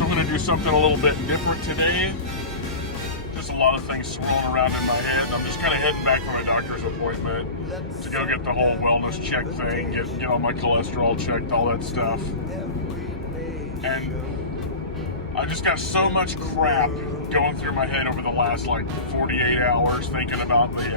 So I'm going to do something a little bit different today. Just a lot of things swirling around in my head. I'm just kind of heading back from a doctor's appointment to go get the whole wellness check thing, get all my cholesterol checked, all that stuff. And I just got so much crap going through my head over the last 48 hours thinking about the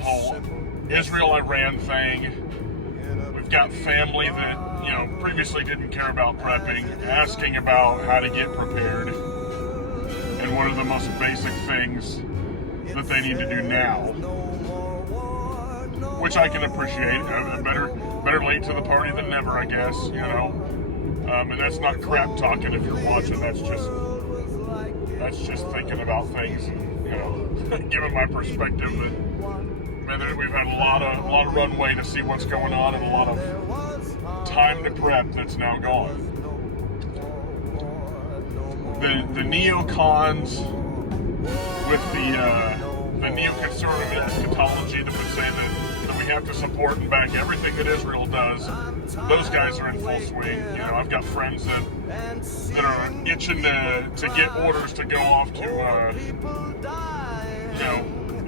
whole Israel-Iran thing. We've got family that, previously didn't care about prepping, asking about how to get prepared. And what are the most basic things that they need to do now? Which I can appreciate. Better late to the party than never, I guess, And that's not crap talking if you're watching. That's just thinking about things, giving my perspective that we've had a lot of runway to see what's going on and a lot of time to prep that's now gone. The neocons with the neoconservative eschatology that would say that we have to support and back everything that Israel does, those guys are in full swing. I've got friends that are itching to get orders to go off to,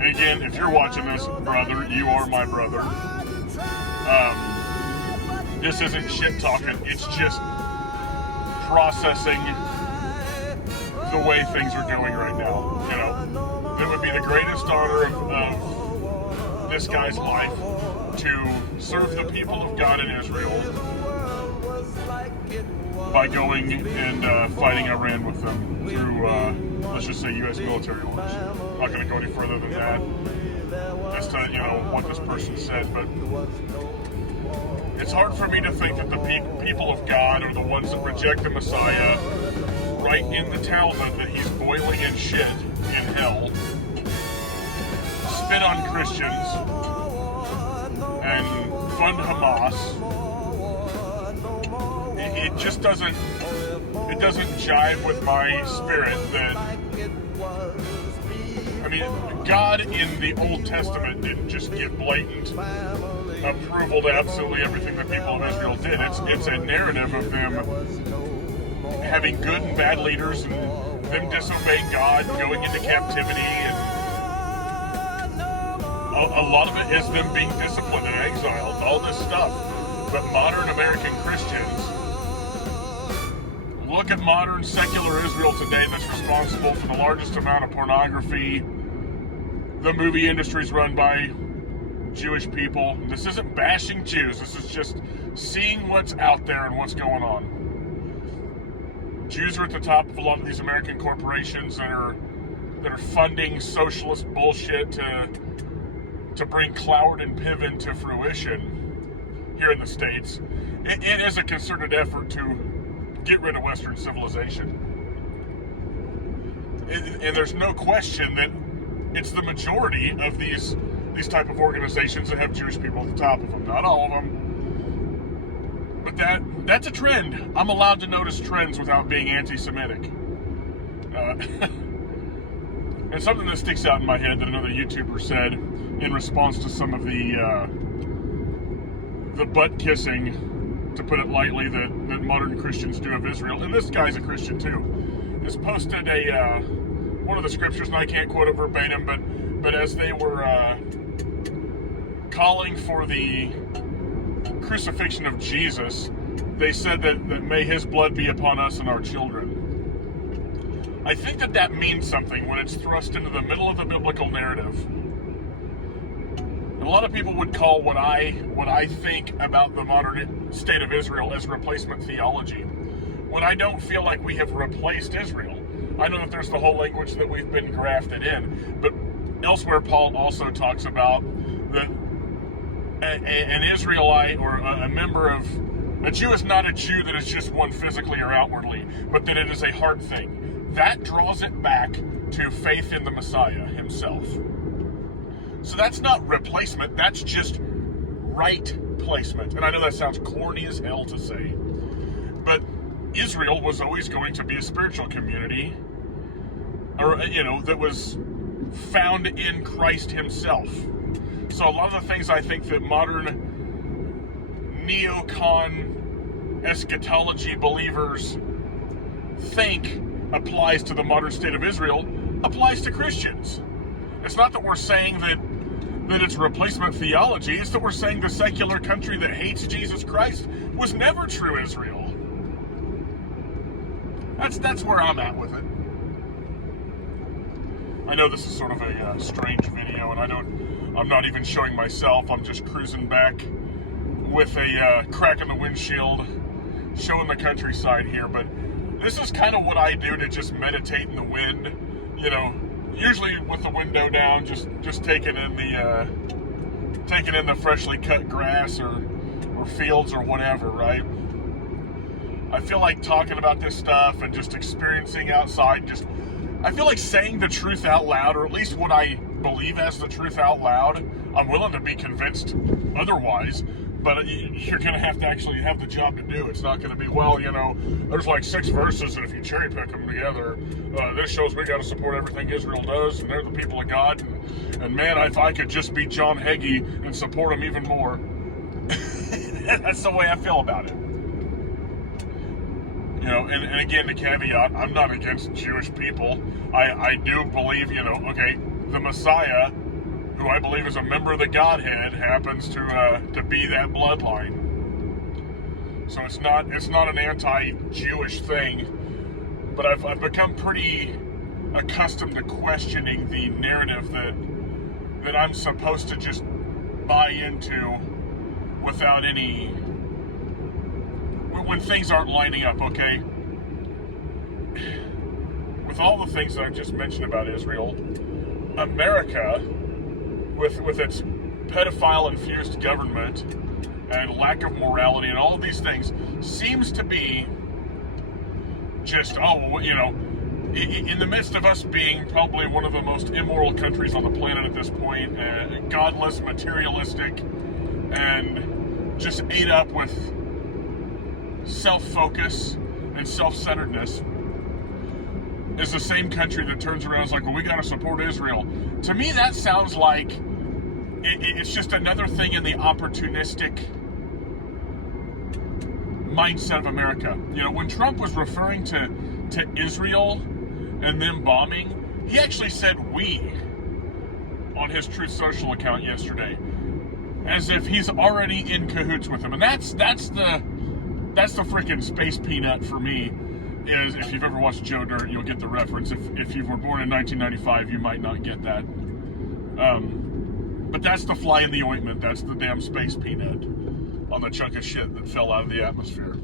and again, if you're watching this, brother, you are my brother. This isn't shit talking, it's just processing the way things are doing right now. It would be the greatest honor of this guy's life to serve the people of God in Israel by going and fighting Iran with them through, let's just say, U.S. military orders. I'm not going to go any further than that as to, what this person said, but it's hard for me to think that the people of God are the ones that reject the Messiah, write in the Talmud that he's boiling in shit in hell, spit on Christians, and fund Hamas. It just doesn't jive with my spirit that, God in the Old Testament didn't just give blatant approval to absolutely everything the people of Israel did. It's a narrative of them having good and bad leaders and them disobeying God, going into captivity, and a lot of it is them being disciplined and exiled, all this stuff. But modern American Christians, look at modern secular Israel today that's responsible for the largest amount of pornography. The movie industry is run by Jewish people. This isn't bashing Jews. This is just seeing what's out there and what's going on. Jews are at the top of a lot of these American corporations that are funding socialist bullshit to bring Cloward and Piven to fruition here in the States. It is a concerted effort to get rid of Western civilization. And there's no question that it's the majority of these type of organizations that have Jewish people at the top of them. Not all of them. But that's a trend. I'm allowed to notice trends without being anti-Semitic. And something that sticks out in my head that another YouTuber said in response to some of the butt kissing, to put it lightly, that modern Christians do of Israel, and this guy's a Christian too, has posted one of the scriptures, and I can't quote it verbatim, but as they were calling for the crucifixion of Jesus, they said that may his blood be upon us and our children. I think that means something when it's thrust into the middle of the biblical narrative. A lot of people would call what I think about the modern state of Israel as replacement theology, when I don't feel like we have replaced Israel. I know that there's the whole language that we've been grafted in, but elsewhere Paul also talks about that an Israelite or a member of a Jew is not a Jew that is just one physically or outwardly, but that it is a heart thing. That draws it back to faith in the Messiah himself. So that's not replacement, that's just right placement. And I know that sounds corny as hell to say, but Israel was always going to be a spiritual community, or that was found in Christ himself. So a lot of the things I think that modern neocon eschatology believers think applies to the modern state of Israel applies to Christians. It's not that we're saying that it's replacement theology. It's that we're saying the secular country that hates Jesus Christ was never true Israel. That's where I'm at with it. I know this is sort of a strange video, and I'm not even showing myself. I'm just cruising back with a crack in the windshield, showing the countryside here. But this is kind of what I do to just meditate in the wind. You know, usually with the window down, just taking in the freshly cut grass or fields or whatever, right? I feel like talking about this stuff and just experiencing outside, I feel like saying the truth out loud, or at least what I believe as the truth out loud. I'm willing to be convinced otherwise, but you're going to have to actually have the job to do. It's not going to be, well, you know, there's like 6 verses, and if you cherry pick them together, this shows we got to support everything Israel does, and they're the people of God. And man, if I could just be John Hagee and support them even more. That's the way I feel about it. You know, and again, the caveat, I'm not against Jewish people. I do believe, you know, okay, the Messiah, who I believe is a member of the Godhead, happens to be that bloodline. So it's not an anti-Jewish thing, but I've become pretty accustomed to questioning the narrative that I'm supposed to just buy into without any, when things aren't lining up, okay? With all the things that I just mentioned about Israel, America, with its pedophile-infused government and lack of morality and all of these things, seems to be just, you know, in the midst of us being probably one of the most immoral countries on the planet at this point, godless, materialistic, and just ate up with self-focus and self-centeredness, is the same country that turns around and is like, well, we got to support Israel. To me, that sounds like it's just another thing in the opportunistic mindset of America. You know, when Trump was referring to Israel and them bombing, he actually said "we" on his Truth Social account yesterday, as if he's already in cahoots with them. And that's the freaking space peanut for me. Is, if you've ever watched Joe Dirt, you'll get the reference. If you were born in 1995, you might not get that. But that's the fly in the ointment. That's the damn space peanut on the chunk of shit that fell out of the atmosphere.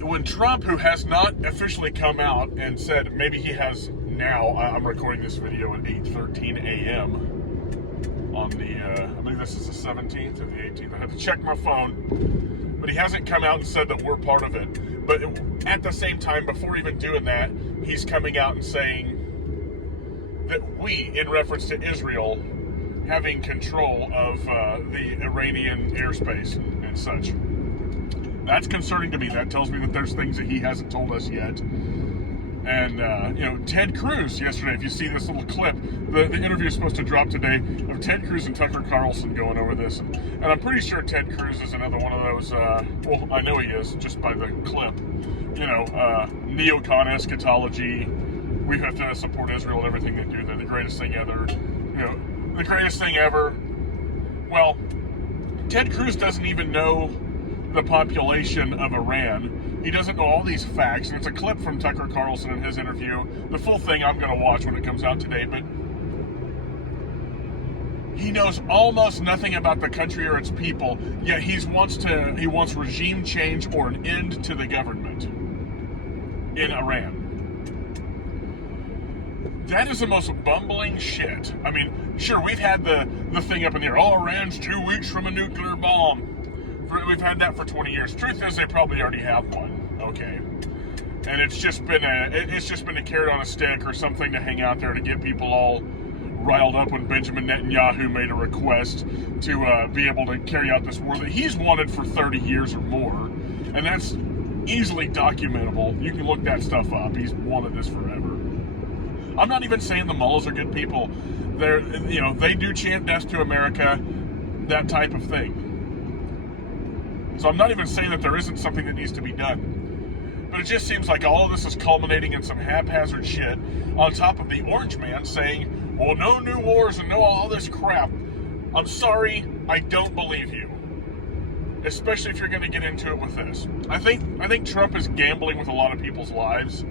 When Trump, who has not officially come out and said, maybe he has now, I'm recording this video at 8:13 a.m. on the, I believe this is the 17th or the 18th. I had to check my phone. But he hasn't come out and said that we're part of it. But at the same time, before even doing that, he's coming out and saying that we, in reference to Israel, having control of the Iranian airspace and such. That's concerning to me. That tells me that there's things that he hasn't told us yet. And, you know, Ted Cruz yesterday, if you see this little clip, the interview is supposed to drop today of Ted Cruz and Tucker Carlson going over this. And I'm pretty sure Ted Cruz is another one of those, well, I know he is, just by the clip, you know, neocon eschatology. We have to support Israel and everything they do. They're the greatest thing ever. You know, the greatest thing ever. Well, Ted Cruz doesn't even know the population of Iran. He doesn't know all these facts, and it's a clip from Tucker Carlson in his interview. The full thing I'm going to watch when it comes out today, but he knows almost nothing about the country or its people, yet he wants regime change or an end to the government in Iran. That is the most bumbling shit. I mean, sure, we've had the thing up in the air, oh, Iran's 2 weeks from a nuclear bomb. We've had that for 20 years. Truth is, they probably already have one. Okay, and it's just been a carrot on a stick or something to hang out there to get people all riled up when Benjamin Netanyahu made a request to be able to carry out this war that he's wanted for 30 years or more, and that's easily documentable. You can look that stuff up. He's wanted this forever. I'm not even saying the mullahs are good people. They do chant death to America, that type of thing. So I'm not even saying that there isn't something that needs to be done. But it just seems like all of this is culminating in some haphazard shit on top of the Orange Man saying, well, no new wars and no all this crap. I'm sorry, I don't believe you. Especially if you're going to get into it with this. I think Trump is gambling with a lot of people's lives.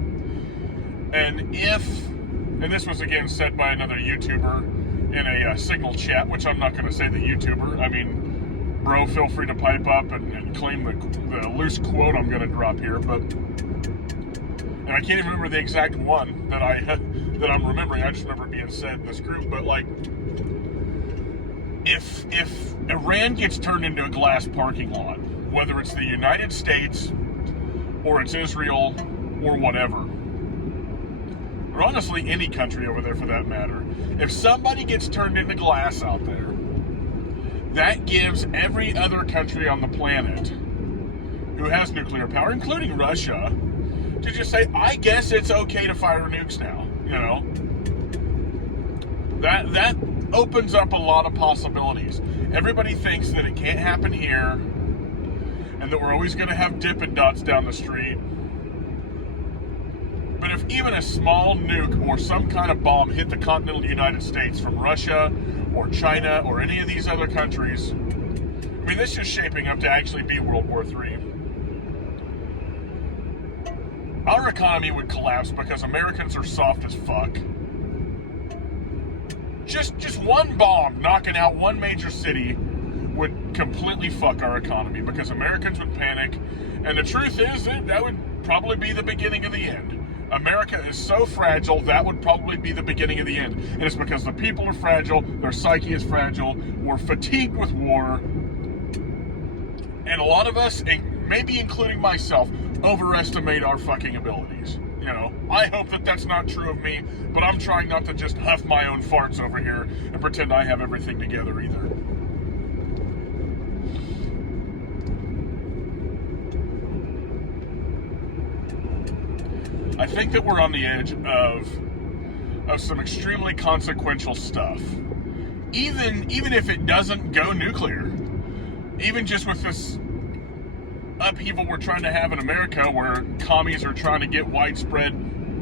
And this was again said by another YouTuber in a Signal chat, which I'm not going to say the YouTuber. I mean, bro, feel free to pipe up and claim the loose quote I'm going to drop here. But, and I can't even remember the exact one that I'm remembering. I just remember it being said in this group. But like, if Iran gets turned into a glass parking lot, whether it's the United States or it's Israel or whatever, or honestly any country over there for that matter, if somebody gets turned into glass out there, that gives every other country on the planet who has nuclear power, including Russia, to just say, I guess it's okay to fire nukes now, you know? That opens up a lot of possibilities. Everybody thinks that it can't happen here and that we're always going to have Dippin' Dots down the street. But if even a small nuke or some kind of bomb hit the continental United States from Russia or China or any of these other countries, I mean, this is shaping up to actually be World War III. Our economy would collapse because Americans are soft as fuck. Just one bomb knocking out one major city would completely fuck our economy because Americans would panic. And the truth is that would probably be the beginning of the end. America is so fragile, that would probably be the beginning of the end. And it's because the people are fragile, their psyche is fragile, we're fatigued with war. And a lot of us, maybe including myself, overestimate our fucking abilities. You know, I hope that that's not true of me, but I'm trying not to just huff my own farts over here and pretend I have everything together either. I think that we're on the edge of some extremely consequential stuff. Even if it doesn't go nuclear, even just with this upheaval we're trying to have in America where commies are trying to get widespread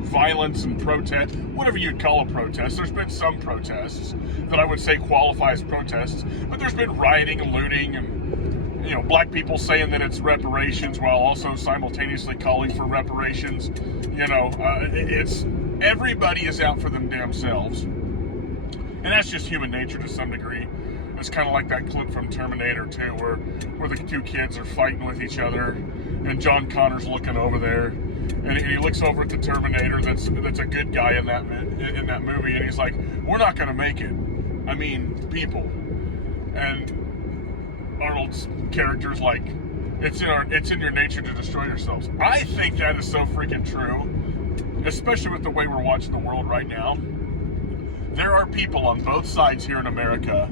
violence and protest, whatever you'd call a protest. There's been some protests that I would say qualify as protests, but there's been rioting and looting and, you know, black people saying that it's reparations while also simultaneously calling for reparations. You know, it's everybody is out for them damn selves. And that's just human nature to some degree. It's kind of like that clip from Terminator 2 where the two kids are fighting with each other and John Connor's looking over there and he looks over at the Terminator that's a good guy in that movie and he's like, we're not going to make it. I mean, people. And Arnold's character's like, it's in your nature to destroy yourselves. I think that is so freaking true, especially with the way we're watching the world right now. There are people on both sides here in America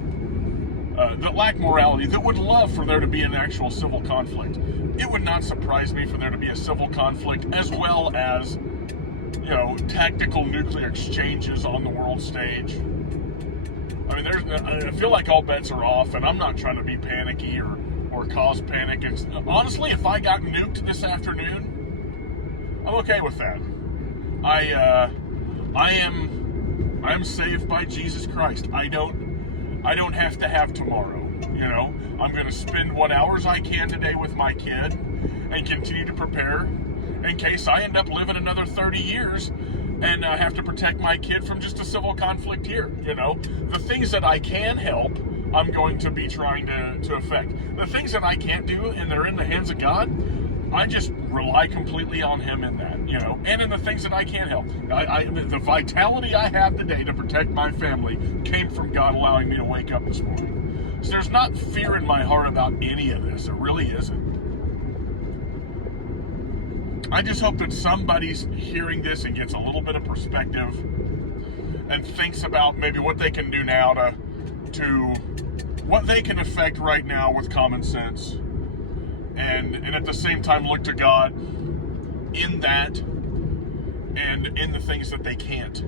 that lack morality, that would love for there to be an actual civil conflict. It would not surprise me for there to be a civil conflict as well as, you know, tactical nuclear exchanges on the world stage. I mean, I feel like all bets are off, and I'm not trying to be panicky or cause panic. And honestly, if I got nuked this afternoon, I'm okay with that. I am saved by Jesus Christ. I don't have to have tomorrow, you know. I'm going to spend what hours I can today with my kid and continue to prepare in case I end up living another 30 years and have to protect my kid from just a civil conflict here, you know. The things that I can help, I'm going to be trying to affect. The things that I can't do and they're in the hands of God, I just rely completely on Him in that, you know, and in the things that I can't help. The vitality I have today to protect my family came from God allowing me to wake up this morning. So there's not fear in my heart about any of this. It really isn't. I just hope that somebody's hearing this and gets a little bit of perspective and thinks about maybe what they can do now to what they can affect right now with common sense. And at the same time look to God in that and in the things that they can't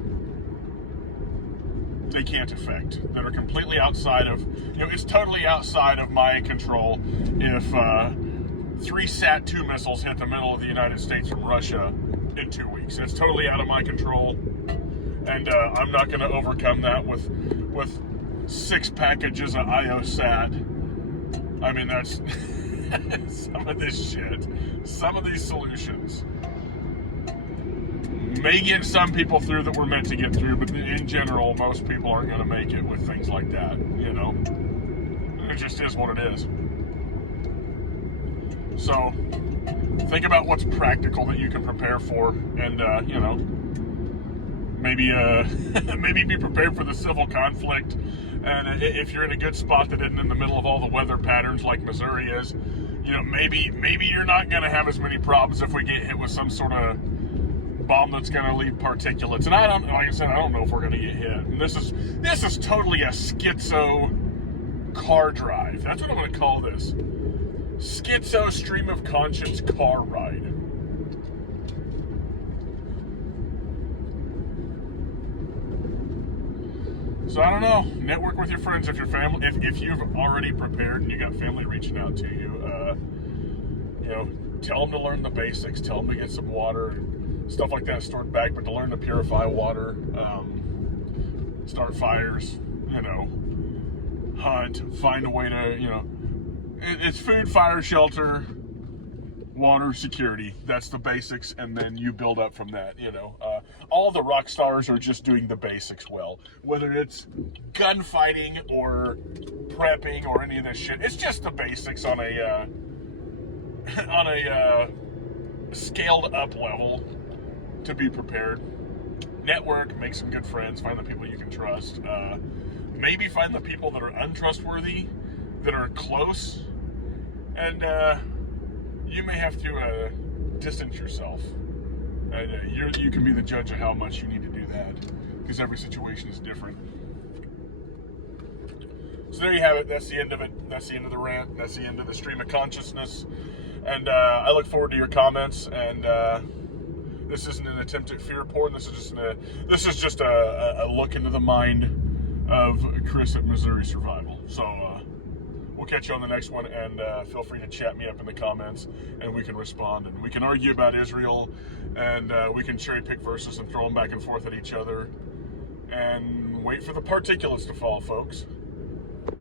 affect, that are completely outside of, you know, it's totally outside of my control if 3 Sat-2 missiles hit the middle of the United States from Russia in 2 weeks. It's totally out of my control, and I'm not going to overcome that with 6 packages of IOSat. I mean, that's some of this shit. Some of these solutions may get some people through that we're meant to get through, but in general, most people aren't going to make it with things like that, you know? It just is what it is. So, think about what's practical that you can prepare for, and, you know, maybe maybe be prepared for the civil conflict. And if you're in a good spot that isn't in the middle of all the weather patterns like Missouri is, you know, maybe you're not going to have as many problems if we get hit with some sort of bomb that's going to leave particulates. And like I said, I don't know if we're going to get hit. And this is totally a schizo car drive. That's what I'm going to call this. Schizo stream of conscience car ride. So I don't know. Network with your friends if your family, if you've already prepared and you got family reaching out to you. You know, tell them to learn the basics. Tell them to get some water, stuff like that stored back, but to learn to purify water, start fires. You know, hunt, find a way to, you know, it's food, fire, shelter, water, security. That's the basics, and then you build up from that, you know. All the rock stars are just doing the basics well. Whether it's gunfighting or prepping or any of this shit, it's just the basics on a scaled up level to be prepared. Network, make some good friends, find the people you can trust. Maybe find the people that are untrustworthy, that are close, and you may have to distance yourself. You can be the judge of how much you need to do that, because every situation is different. So there you have it. That's the end of it. That's the end of the rant. That's the end of the stream of consciousness. And I look forward to your comments. And this isn't an attempt at fear porn. This is just a look into the mind of Chris at Missouri Survival. So we'll catch you on the next one, and feel free to chat me up in the comments, and we can respond, and we can argue about Israel, and we can cherry pick verses and throw them back and forth at each other, and wait for the particulates to fall, folks.